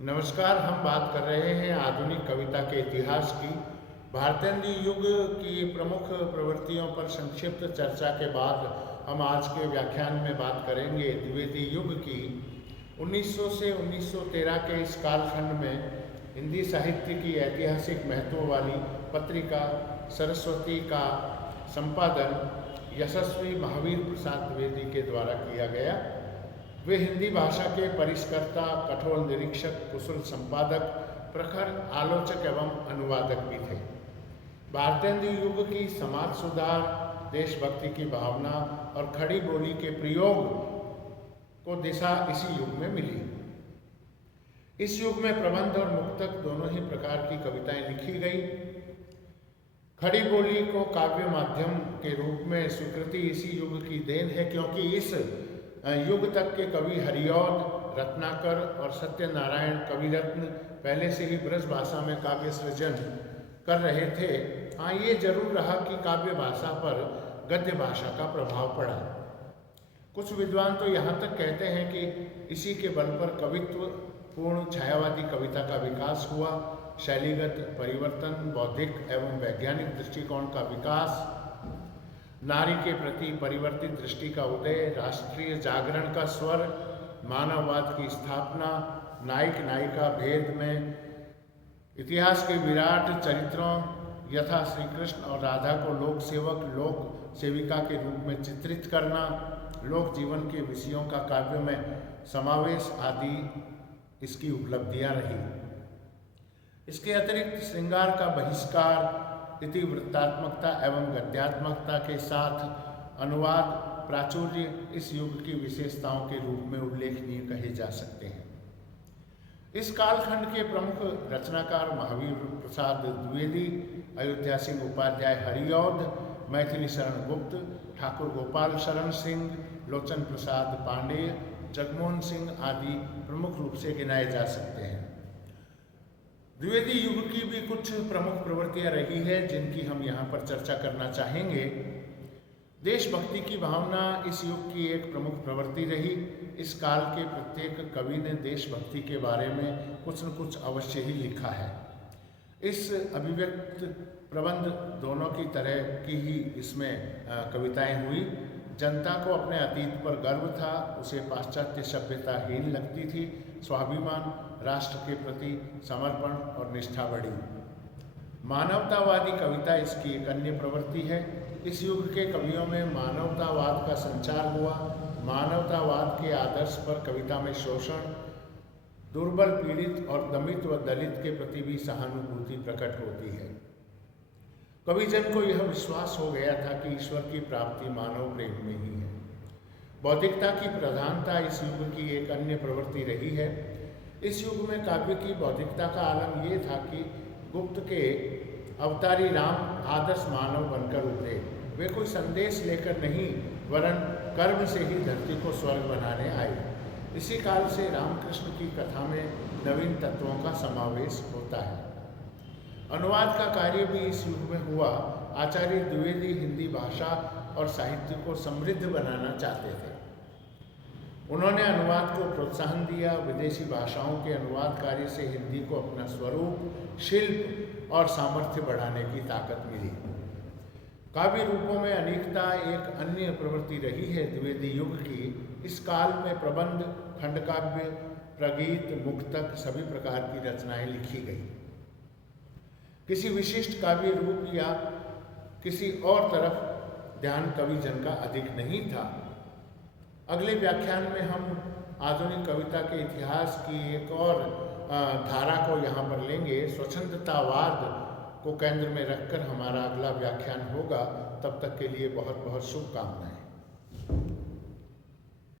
नमस्कार। हम बात कर रहे हैं आधुनिक कविता के इतिहास की। भारतेंदु युग की प्रमुख प्रवृत्तियों पर संक्षिप्त चर्चा के बाद हम आज के व्याख्यान में बात करेंगे द्विवेदी युग की। 1900 से 1913 के इस कालखंड में हिंदी साहित्य की ऐतिहासिक महत्व वाली पत्रिका सरस्वती का संपादन यशस्वी महावीर प्रसाद द्विवेदी के द्वारा किया गया। वे हिंदी भाषा के परिष्कर्ता, कठोर निरीक्षक, कुशल संपादक, प्रखर आलोचक एवं अनुवादक भी थे। भारतेंदु युग की समाज सुधार, देशभक्ति की भावना और खड़ी बोली के प्रयोग को दिशा इसी युग में मिली। इस युग में प्रबंध और मुक्तक दोनों ही प्रकार की कविताएं लिखी गई। खड़ी बोली को काव्य माध्यम के रूप में स्वीकृति इसी युग की देन है, क्योंकि इस युग तक के कवि हरिऔध, रत्नाकर और सत्यनारायण कविरत्न पहले से ही ब्रज भाषा में काव्य सृजन कर रहे थे। हाँ, ये जरूर रहा कि काव्य भाषा पर गद्य भाषा का प्रभाव पड़ा। कुछ विद्वान तो यहाँ तक कहते हैं कि इसी के बल पर कवित्व पूर्ण छायावादी कविता का विकास हुआ। शैलीगत परिवर्तन, बौद्धिक एवं वैज्ञानिक दृष्टिकोण का विकास, नारी के प्रति परिवर्तित दृष्टि का उदय, राष्ट्रीय जागरण का स्वर, मानववाद की स्थापना, नायक नायिका भेद में इतिहास के विराट चरित्रों यथा श्री कृष्ण और राधा को लोक सेवक, लोक सेविका के रूप में चित्रित करना, लोक जीवन के विषयों का काव्य में समावेश आदि इसकी उपलब्धियां रही। इसके अतिरिक्त श्रृंगार का बहिष्कार, इतिवृत्तात्मकता एवं गद्यात्मकता के साथ अनुवाद प्राचुर्य इस युग की विशेषताओं के रूप में उल्लेखनीय कहे जा सकते हैं। इस कालखंड के प्रमुख रचनाकार महावीर प्रसाद द्विवेदी, अयोध्या सिंह उपाध्याय हरिऔध, मैथिली शरण गुप्त, ठाकुर गोपाल शरण सिंह, लोचन प्रसाद पांडेय, जगमोहन सिंह आदि प्रमुख रूप से गिनाए जा सकते हैं। द्विवेदी युग की भी कुछ प्रमुख प्रवृत्तियां रही है जिनकी हम यहाँ पर चर्चा करना चाहेंगे। देशभक्ति की भावना इस युग की एक प्रमुख प्रवृत्ति रही। इस काल के प्रत्येक कवि ने देशभक्ति के बारे में कुछ न कुछ अवश्य ही लिखा है। इस अभिव्यक्त प्रबंध दोनों की तरह की ही इसमें कविताएं हुई। जनता को अपने अतीत पर गर्व था, उसे पाश्चात्य सभ्यता हीन लगती थी। स्वाभिमान, राष्ट्र के प्रति समर्पण और निष्ठा बढ़ी। मानवतावादी कविता इसकी एक अन्य प्रवृत्ति है। इस युग के कवियों में मानवतावाद का संचार हुआ। मानवतावाद के आदर्श पर कविता में शोषण, दुर्बल, पीड़ित और दमित व दलित के प्रति भी सहानुभूति प्रकट होती है। कविजन को यह विश्वास हो गया था कि ईश्वर की प्राप्ति मानव प्रेम में ही है। बौद्धिकता की प्रधानता इस युग की एक अन्य प्रवृत्ति रही है। इस युग में काव्य की बौद्धिकता का आलम ये था कि गुप्त के अवतारी राम आदर्श मानव बनकर उभरे। वे कोई संदेश लेकर नहीं, वरन कर्म से ही धरती को स्वर्ग बनाने आए। इसी काल से रामकृष्ण की कथा में नवीन तत्वों का समावेश होता है। अनुवाद का कार्य भी इस युग में हुआ। आचार्य द्विवेदी हिंदी भाषा और साहित्य को समृद्ध बनाना चाहते थे। उन्होंने अनुवाद को प्रोत्साहन दिया। विदेशी भाषाओं के अनुवाद कार्य से हिंदी को अपना स्वरूप, शिल्प और सामर्थ्य बढ़ाने की ताकत मिली। काव्य रूपों में अनेकता एक अन्य प्रवृत्ति रही है द्विवेदी युग की। इस काल में प्रबंध, खंडकाव्य, प्रगीत, मुक्तक सभी प्रकार की रचनाएं लिखी गई। किसी विशिष्ट काव्य रूप या किसी और तरफ ध्यान कविजन का अधिक नहीं था। अगले व्याख्यान में हम आधुनिक कविता के इतिहास की एक और धारा को यहाँ पर लेंगे। स्वच्छंदतावाद को केंद्र में रखकर हमारा अगला व्याख्यान होगा। तब तक के लिए बहुत बहुत शुभकामनाएं।